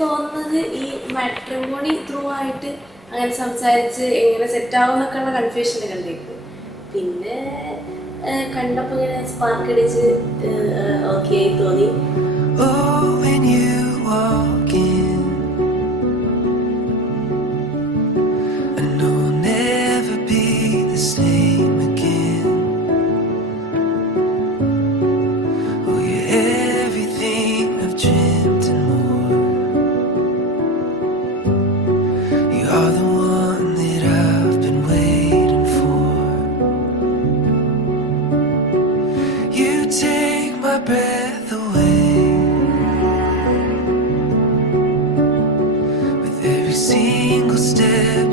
തോന്നുന്നത് ഈ matrimony through ആയിട്ട് അങ്ങനെ സംസാരിച്ച് എങ്ങനെ സെറ്റാവും എന്നൊക്കെയുള്ള കൺഫ്യൂഷൻ കണ്ടേക്കും. പിന്നെ കണ്ടപ്പോൾ ഇങ്ങനെ സ്പാർക്ക് അടിച്ച് ഓക്കെ ആയി തോന്നി. You're the one that I've been waiting for. You take my breath away with every single step